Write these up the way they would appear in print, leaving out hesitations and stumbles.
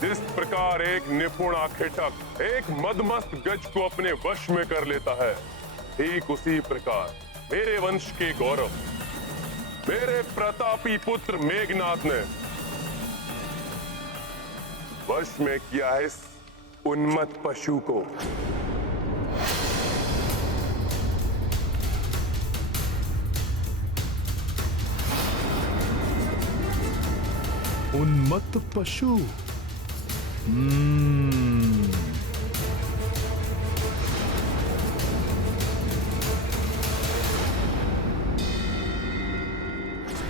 जिस प्रकार एक निपुण आखेटक एक मदमस्त गज को अपने वश में कर लेता है, ठीक उसी प्रकार मेरे वंश के गौरव, मेरे प्रतापी पुत्र मेघनाद ने वश में किया है इस उन्मत्त पशु को। उन्मत्त पशु।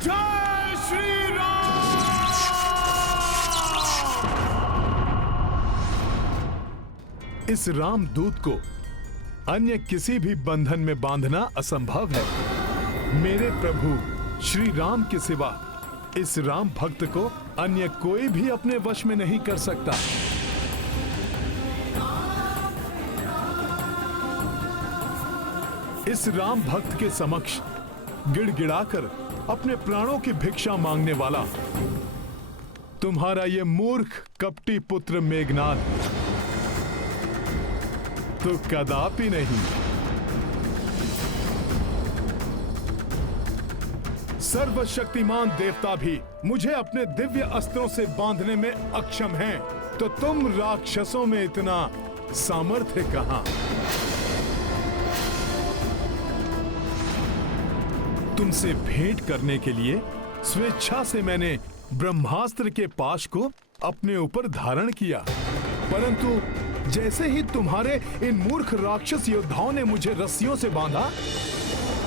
जय श्री राम। इस रामदूत को अन्य किसी भी बंधन में बांधना असंभव है। मेरे प्रभु श्री राम के सिवा इस राम भक्त को अन्य कोई भी अपने वश में नहीं कर सकता। इस राम भक्त के समक्ष गिड़गिड़ाकर अपने प्राणों की भिक्षा मांगने वाला तुम्हारा ये मूर्ख कपटी पुत्र मेघनाद तो कदापि नहीं। सर्वशक्तिमान देवता भी मुझे अपने दिव्य अस्त्रों से बांधने में अक्षम हैं, तो तुम राक्षसों में इतना सामर्थ्य कहां? तुमसे भेंट करने के लिए स्वेच्छा से मैंने ब्रह्मास्त्र के पाश को अपने ऊपर धारण किया, परंतु जैसे ही तुम्हारे इन मूर्ख राक्षस योद्धाओं ने मुझे रस्सियों से बांधा,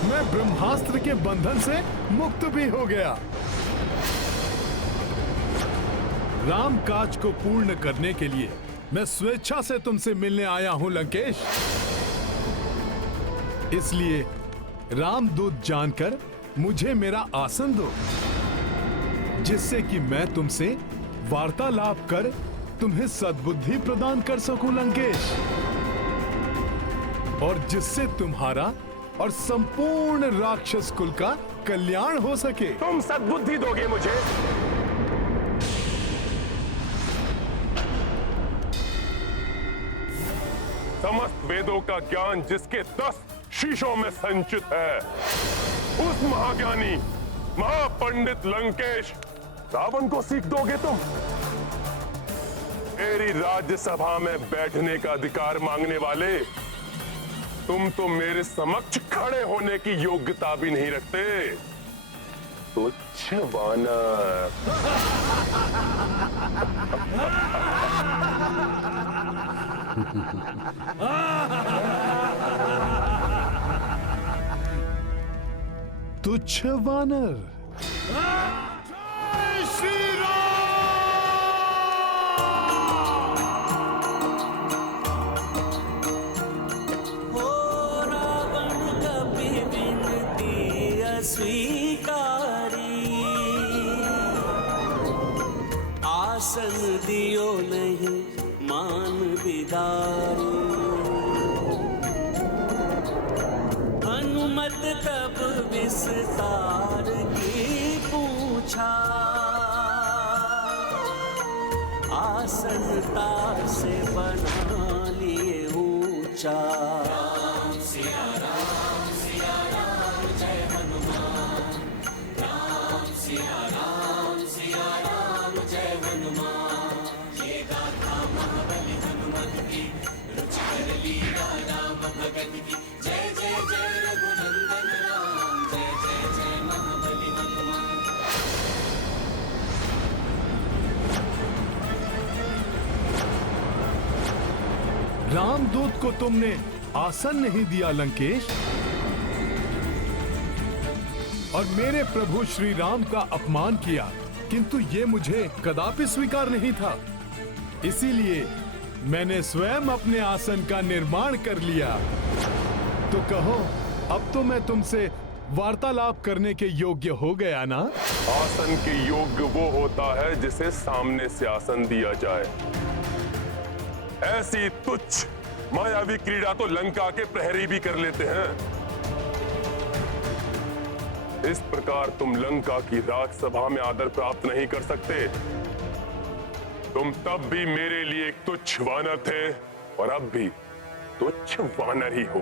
मैं ब्रह्मास्त्र के बंधन से मुक्त भी हो गया। राम काज को पूर्ण करने के लिए मैं स्वेच्छा से तुमसे मिलने आया हूं लंकेश। इसलिए रामदूत जानकर मुझे मेरा आसन दो, जिससे कि मैं तुमसे वार्तालाप कर तुम्हें सद्बुद्धि प्रदान कर सकूं लंकेश, और जिससे तुम्हारा और संपूर्ण राक्षस कुल का कल्याण हो सके। तुम सद्बुद्धि दोगे मुझे? समस्त वेदों का ज्ञान जिसके 10 शीशों में संचित है, उस महाज्ञानी महापंडित लंकेश रावण को सीख दोगे तुम? मेरी राज्यसभा में बैठने का अधिकार मांगने वाले तुम तो मेरे समक्ष खड़े होने की योग्यता भी नहीं रखते। तुच्छ वानर। तुच्छ वानर। जय श्री राम। स्वीकारी आसन दियो नहीं मान बिदारी। हनुमत तब विस्तार की पूछा, आसन तार से बना लिए ऊंचा। रामदूत को तुमने आसन नहीं दिया लंकेश, और मेरे प्रभु श्री राम का अपमान किया, किंतु ये मुझे कदापि स्वीकार नहीं था। इसीलिए मैंने स्वयं अपने आसन का निर्माण कर लिया। तो कहो, अब तो मैं तुमसे वार्तालाप करने के योग्य हो गया ना? आसन के योग्य वो होता है जिसे सामने से आसन दिया जाए। ऐसी तुच्छ मायावी क्रीड़ा तो लंका के प्रहरी भी कर लेते हैं। इस प्रकार तुम लंका की राजसभा में आदर प्राप्त नहीं कर सकते। तुम तब भी मेरे लिए एक तुच्छ वानर थे और अब भी तुच्छ वानर ही हो।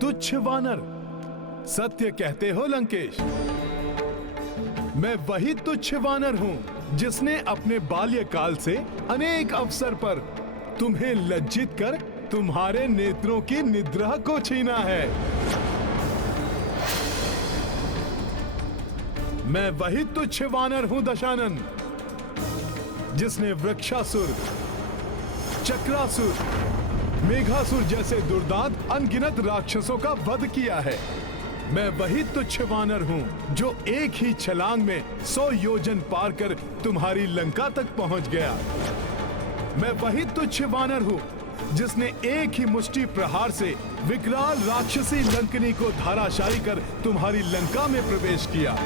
तुच्छ वानर? सत्य कहते हो लंकेश। मैं वही तुच्छ वानर हूं जिसने अपने बाल्यकाल से अनेक अवसर पर तुम्हें लज्जित कर तुम्हारे नेत्रों की निद्रा को छीना है। मैं वही तुच्छ वानर हूं दशानन, जिसने वृक्षासुर, चक्रासुर, मेघासुर जैसे दुर्दांत अनगिनत राक्षसों का वध किया है। मैं वही तुच्छ वानर हूं जो एक ही छलांग में 100 योजन पार कर तुम्हारी लंका तक पहुंच गया। मैं वही तुच्छ वानर हूं जिसने एक ही मुष्टि प्रहार से विकराल राक्षसी लंकनी को धाराशायी कर तुम्हारी लंका में प्रवेश किया।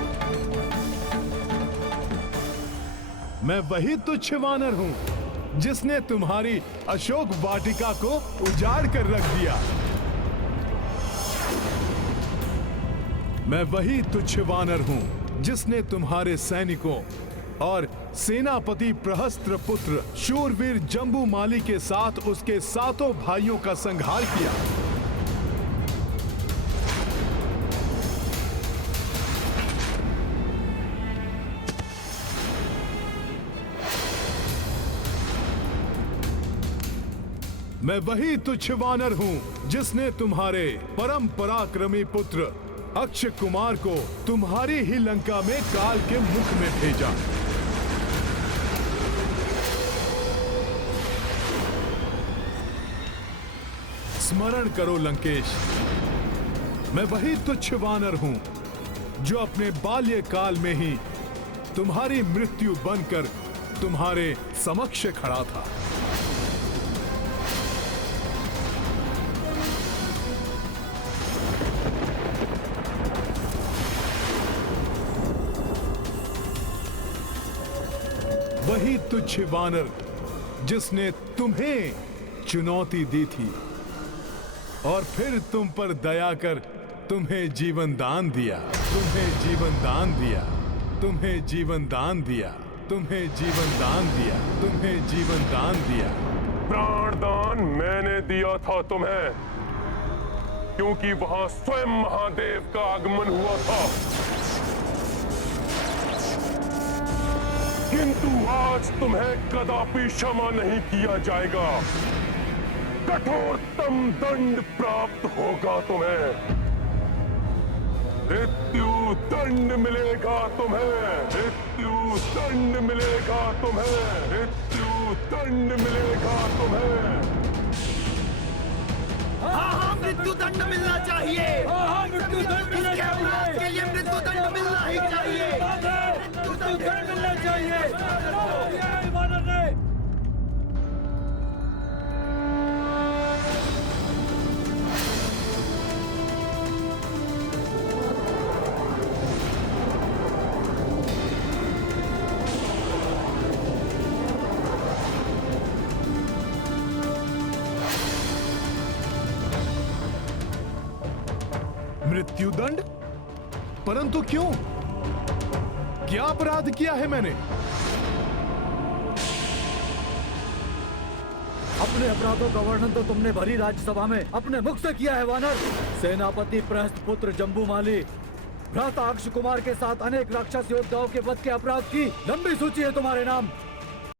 मैं वही तुच्छ वानर हूं जिसने तुम्हारी अशोक वाटिका को उजाड़ कर रख दिया। मैं वही तुच्छ वानर हूं जिसने तुम्हारे सैनिकों और सेनापति प्रहस्त्र पुत्र शूरवीर जम्बूमाली के साथ उसके 7 भाइयों का संहार किया। मैं वही तुच्छ वानर हूं जिसने तुम्हारे परम पराक्रमी पुत्र अक्षय कुमार को तुम्हारी ही लंका में काल के मुख में भेजा। स्मरण करो लंकेश, मैं वही तुच्छ वानर हूं जो अपने बाल्यकाल में ही तुम्हारी मृत्यु बनकर तुम्हारे समक्ष खड़ा था। वही तुच्छ वानर जिसने तुम्हें चुनौती दी थी और फिर तुम पर दया कर तुम्हें जीवन दान दिया, तुम्हें जीवन दान दिया, तुम्हें जीवन दान दिया, तुम्हें जीवन दान दिया, तुम्हें जीवन दान दिया। प्राण दान मैंने दिया था तुम्हें, क्योंकि वहां स्वयं महादेव का आगमन हुआ था। किंतु आज तुम्हें कदापि क्षमा नहीं किया जाएगा। कठोरतम दंड प्राप्त होगा तुम्हें। मृत्यु दंड मिलेगा तुम्हें, मृत्यु दंड मिलेगा तुम्हें, मृत्यु दंड मिलेगा तुम्हें। हाँ, मृत्यु दंड मिलना चाहिए। मृत्यु दंड इसके अपराध के लिए मृत्यु दंड मिलना ही चाहिए। मृत्यु दंड मिलना चाहिए। मृत्युदंड? परंतु क्यों? क्या अपराध किया है मैंने? अपने अपराधों का वर्णन तो तुमने भरी राज्यसभा में अपने मुख से किया है वानर। सेनापति प्रहस्त पुत्र जम्बूमाली, भ्राता अक्षय कुमार के साथ अनेक राक्षस योद्धाओं के वध के अपराध की लंबी सूची है तुम्हारे नाम।